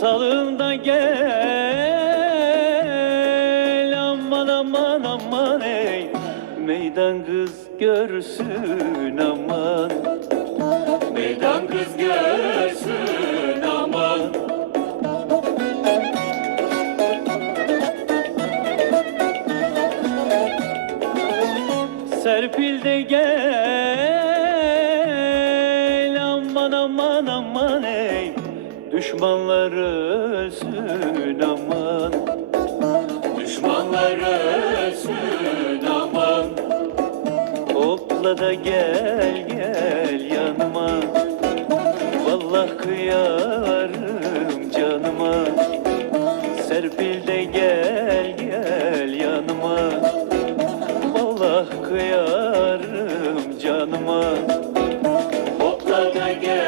Salında gel aman aman aman ey. Meydan kız görsün aman Serpil de gel aman aman aman ey. Düşmanlar ölsün aman. Düşmanlar ölsün aman. Hopla da gel gel yanıma. Vallahi kıyarım canıma. Serpil de gel kıyarım canıma. Hopla da gel gel